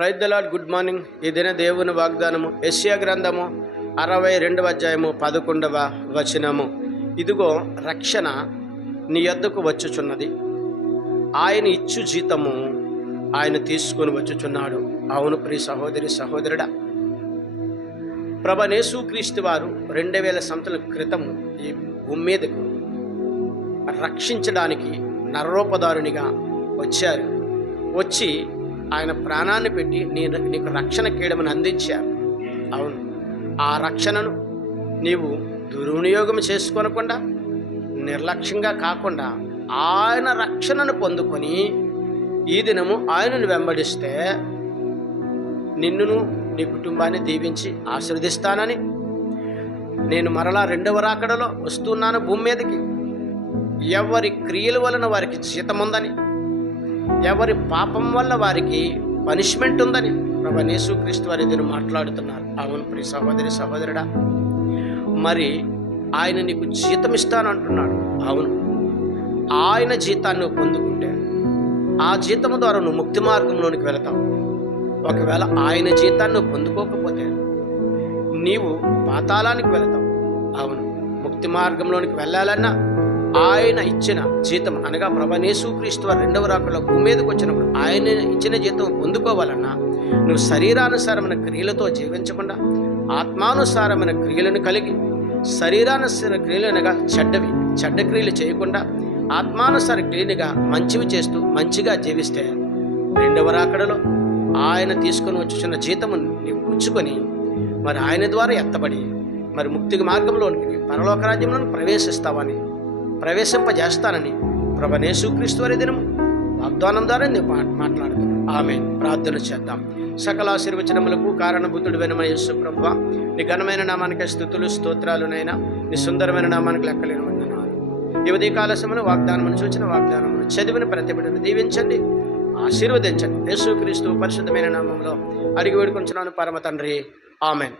Praise the lord. Good morning. ఈ దిన దేవుని వాగ్దానము యెషయా గ్రంథము 62వ అధ్యాయము 11వ వచనము. ఇదిగో రక్షణ నీ యొద్దకు వచ్చుచున్నది, ఆయన ఇచ్చు జీతము ఆయన తీసుకొని వచ్చుచున్నాడు. అవును ప్రియ సహోదరి సహోదరుడా, ప్రభువైన యేసుక్రీస్తు వారు 2000 సంవత్సరాల క్రితం ఈ భూమి మీదకు రక్షించడానికి నరరూపధారునిగా వచ్చారు. వచ్చి ఆయన ప్రాణాన్ని పెట్టి నీకు రక్షణ కీడమని అందించారు. అవును, ఆ రక్షణను నీవు దుర్వినియోగం చేసుకోనకుండా, నిర్లక్ష్యంగా కాకుండా ఆయన రక్షణను పొందుకొని ఈ దినము ఆయనను వెంబడిస్తే నిన్నును నీ కుటుంబాన్ని దీవించి ఆశీర్వదిస్తానని, నేను మరలా 2వ రాకడలో వస్తున్నాను భూమి మీదకి, ఎవరి క్రియల వలన వారికి జీతం ఉందని, ఎవరి పాపం వల్ల వారికి పనిష్మెంట్ ఉందని ప్రభువైన యేసుక్రీస్తు వారి దీన్ని మాట్లాడుతున్నారు. అవును ప్రియ సహోదరి సహోదరుడా, మరి ఆయన నీకు జీతం ఇస్తాను అంటున్నాడు. అవును, ఆయన జీతాన్ని నువ్వు పొందుకుంటే ఆ జీతము ద్వారా నువ్వు ముక్తి మార్గంలోనికి వెళతావు. ఒకవేళ ఆయన జీతాన్ని నువ్వు పొందుకోకపోతే నీవు పాతాళానికి వెళతావు. అవును, ముక్తి మార్గంలోనికి వెళ్ళాలన్నా ఆయన ఇచ్చిన జీతం అనగా ప్రభువైన యేసుక్రీస్తు వారు 2వ రాకడలో భూమి మీదకి వచ్చినప్పుడు ఆయన ఇచ్చిన జీతం పొందుకోవాలన్నా నువ్వు శరీరానుసారమైన క్రియలతో జీవించకుండా ఆత్మానుసారమైన క్రియలను కలిగి, శరీరానుసార క్రియలు అనగా చెడ్డ క్రియలు చేయకుండా ఆత్మానుసార క్రియలుగా మంచివి చేస్తూ మంచిగా జీవిస్తే 2వ రాకడలో ఆయన తీసుకొని వచ్చుచున్న జీతము నీవు పుచ్చుకొని మరి ఆయన ద్వారా ఎత్తబడి మరి ముక్తి మార్గంలోనికి పరలోక రాజ్యంలో ప్రవేశిస్తావని, ప్రవేశింపజేస్తానని ప్రభువైన యేసుక్రీస్తు వారి దినము వాగ్దానం ద్వారా నేను మాట్లాడుతున్నాను. ఆమేన్. ప్రార్థన చేద్దాం. సకల ఆశీర్వచనములకు కారణభూతుడైన మా యేసు ప్రభువా, నీ ఘనమైన నామానికి స్తుతులు స్తోత్రాలునైనా, నీ సుందరమైన నామానికి లెక్కలేని వందనాలు. ఈ ఉదయకాల సమయంలో వాగ్దానమును సూచన వాగ్దానమును చదివిన ప్రతి బిడ్డను దీవించండి, ఆశీర్వదించండి. యేసుక్రీస్తు పరిశుద్ధమైన నామంలో అడిగి వేడుకొంచున్నాను పరమ తండ్రి. ఆమేన్.